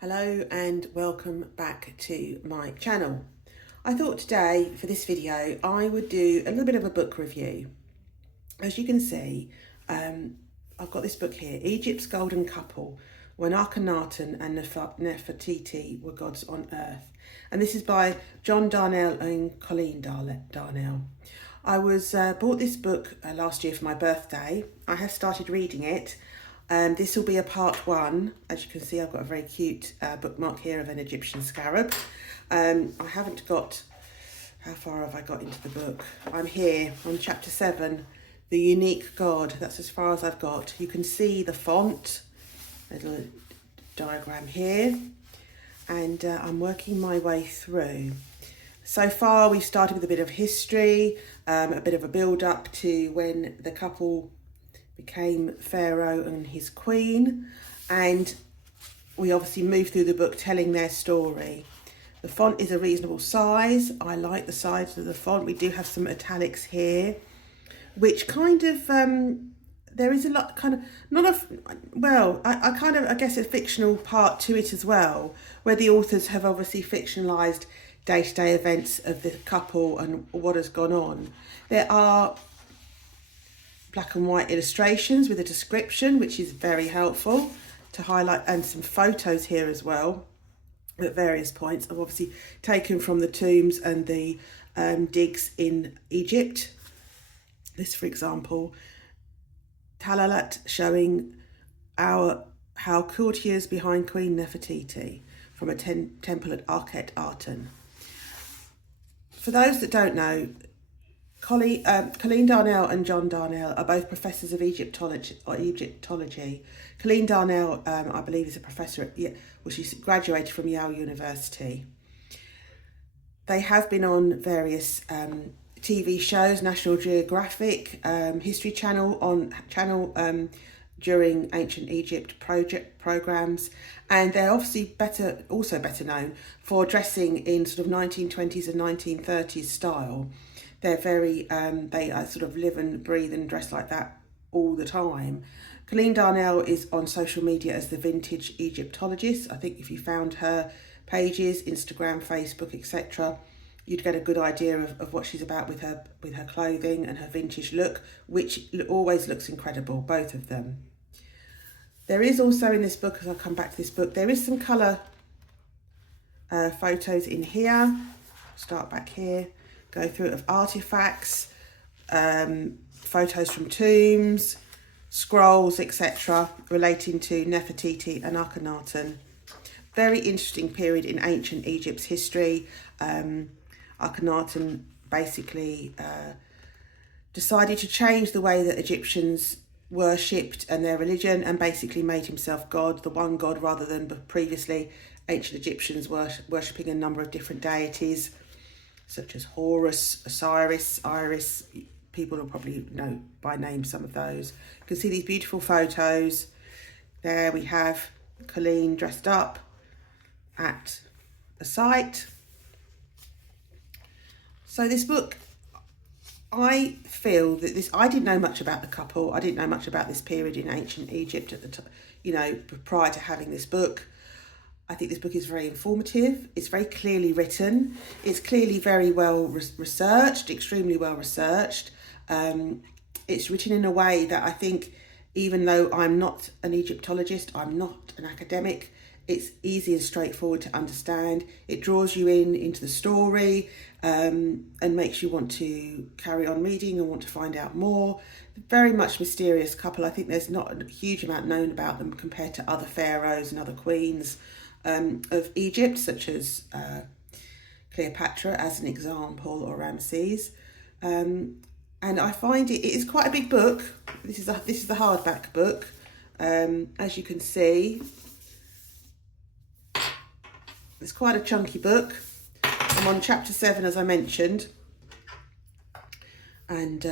Hello and welcome back to my channel. I thought today for this video I would do a little bit of a book review. As you can see, I've got this book here, Egypt's Golden Couple, When Akhenaten and Nefertiti Were Gods on Earth. And this is by Darnell and Colleen Darnell. I bought this book last year for my birthday. I have started reading it. This will be a part one. As you can see, I've got a very cute bookmark here of an Egyptian scarab. I haven't got, how far have I got into the book? I'm here on chapter 7, The Unique God. That's as far as I've got. You can see the font, a little diagram here, and I'm working my way through. So far, we've started with a bit of history, a bit of a build up to when the couple became Pharaoh and his queen, and we obviously move through the book telling their story. The font is a reasonable size. I like the size of the font. We do have some italics here, which kind of there is a lot kind of I guess a fictional part to it as well, where the authors have obviously fictionalized day-to-day events of the couple and what has gone on. There are black and white illustrations with a description, which is very helpful to highlight, and some photos here as well at various points. I've obviously taken from the tombs and the digs in Egypt. This, for example, Talalat, showing how courtiers behind Queen Nefertiti from a temple at Akhenaten. For those that don't know, Colleen Darnell and John Darnell are both professors of Egyptology. Colleen Darnell, I believe, is a professor she graduated from Yale University. They have been on various TV shows, National Geographic, History Channel during ancient Egypt programs, and they're obviously also better known for dressing in sort of 1920s and 1930s style. They're they sort of live and breathe and dress like that all the time. Colleen Darnell is on social media as the Vintage Egyptologist. I think if you found her pages, Instagram, Facebook, etc., you'd get a good idea of what she's about with her clothing and her vintage look, which always looks incredible, both of them. There is also in this book, as I'll come back to this book, there is some colour photos in here. Start back here. Go through it of artifacts, photos from tombs, scrolls, etc., relating to Nefertiti and Akhenaten. Very interesting period in ancient Egypt's history. Akhenaten basically decided to change the way that Egyptians worshipped and their religion, and basically made himself God, the one God, rather than previously ancient Egyptians worshipping a number of different deities, such as Horus, Osiris, Iris. People will probably know by name some of those. You can see these beautiful photos. There we have Colleen dressed up at the site. So this book, I feel that I didn't know much about the couple. I didn't know much about this period in ancient Egypt at the time, prior to having this book. I think this book is very informative. It's very clearly written. It's clearly very well researched, extremely well researched. It's written in a way that I think, even though I'm not an Egyptologist, I'm not an academic, it's easy and straightforward to understand. It draws you into the story and makes you want to carry on reading and want to find out more. Very much mysterious couple. I think there's not a huge amount known about them compared to other pharaohs and other queens of Egypt, such as Cleopatra as an example, or Ramses. And I find it is quite a big book. This is the hardback book. As you can see, it's quite a chunky book. I'm on chapter 7, as I mentioned, and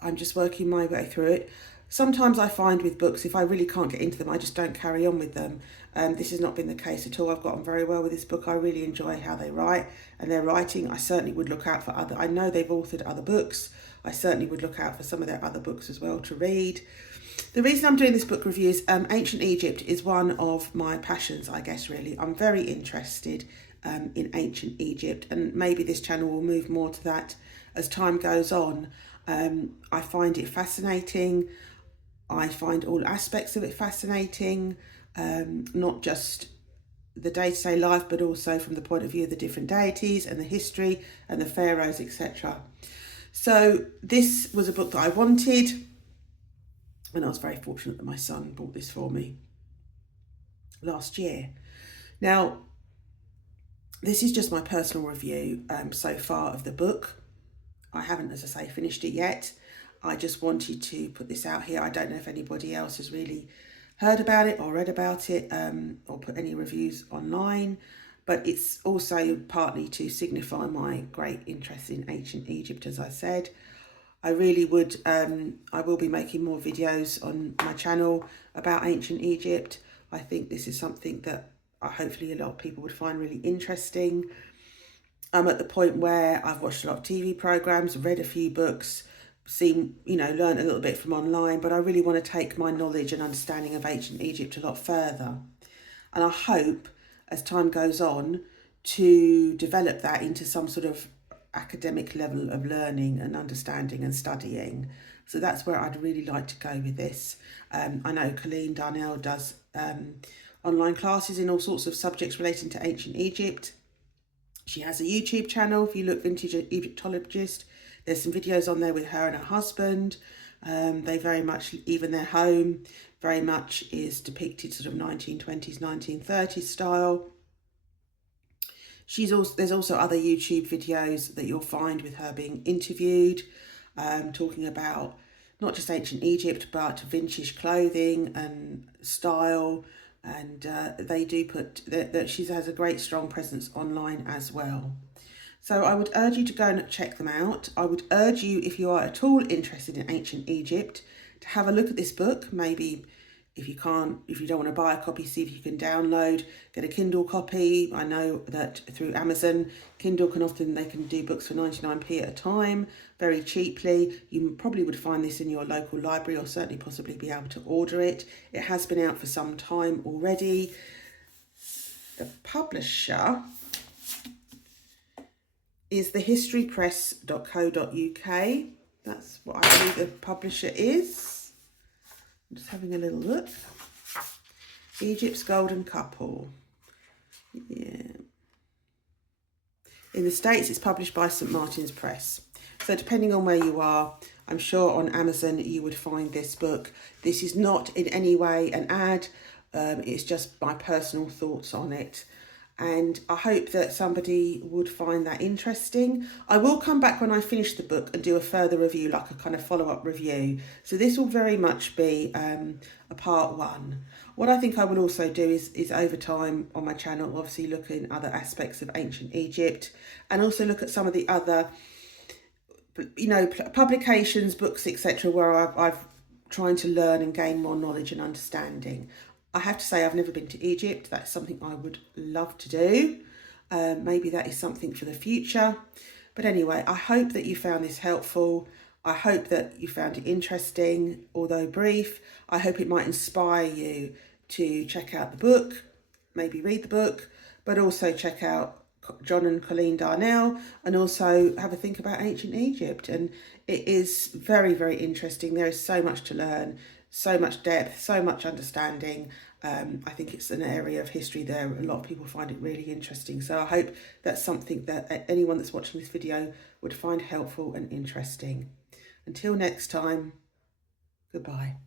I'm just working my way through it. Sometimes I find with books, if I really can't get into them, I just don't carry on with them. This has not been the case at all. I've gotten very well with this book. I really enjoy how they write and their writing. I certainly would look out for I know they've authored other books. I certainly would look out for some of their other books as well to read. The reason I'm doing this book review is ancient Egypt is one of my passions, I guess, really. I'm very interested in ancient Egypt, and maybe this channel will move more to that as time goes on. I find it fascinating. I find all aspects of it fascinating, not just the day-to-day life, but also from the point of view of the different deities and the history and the pharaohs, etc. So this was a book that I wanted, and I was very fortunate that my son bought this for me last year. Now, this is just my personal review so far of the book. I haven't, as I say, finished it yet. I just wanted to put this out here. I don't know if anybody else has really heard about it or read about it or put any reviews online, but it's also partly to signify my great interest in ancient Egypt, as I said. I really would, I will be making more videos on my channel about ancient Egypt. I think this is something that hopefully a lot of people would find really interesting. I'm at the point where I've watched a lot of TV programs, read a few books, seen, learned a little bit from online, but I really want to take my knowledge and understanding of ancient Egypt a lot further. And I hope, as time goes on, to develop that into some sort of academic level of learning and understanding and studying. So that's where I'd really like to go with this. I know Colleen Darnell does online classes in all sorts of subjects relating to ancient Egypt. She has a YouTube channel. If you look Vintage Egyptologist, there's some videos on there with her and her husband. They very much, even their home, very much is depicted sort of 1920s, 1930s style. There's also other YouTube videos that you'll find with her being interviewed, talking about not just ancient Egypt, but vintage clothing and style. And they do put that she has a great strong presence online as well. So I would urge you to go and check them out. I would urge you, if you are at all interested in ancient Egypt, to have a look at this book. Maybe if you don't want to buy a copy, see if you can download, get a Kindle copy. I know that through Amazon, Kindle they can do books for 99p at a time, very cheaply. You probably would find this in your local library, or certainly possibly be able to order it. It has been out for some time already. The publisher is thehistorypress.co.uk. That's what I believe the publisher is. I'm just having a little look. Egypt's Golden Couple. Yeah. In the States, it's published by St. Martin's Press. So depending on where you are, I'm sure on Amazon you would find this book. This is not in any way an ad. It's just my personal thoughts on it. And I hope that somebody would find that interesting. I will come back when I finish the book and do a further review, like a kind of follow-up review. So this will very much be a part one. What I think I will also do is over time on my channel, obviously look in other aspects of ancient Egypt, and also look at some of the other, publications, books, etc., where I've trying to learn and gain more knowledge and understanding. I have to say I've never been to Egypt. That's something I would love to do. Maybe that is something for the future. But anyway, I hope that you found this helpful. I hope that you found it interesting, although brief. I hope it might inspire you to check out the book, maybe read the book, but also check out John and Colleen Darnell, and also have a think about ancient Egypt. And it is very, very interesting. There is so much to learn, so much depth, so much understanding. I think it's an area of history there a lot of people find it really interesting. So I hope that's something that anyone that's watching this video would find helpful and interesting. Until next time, goodbye.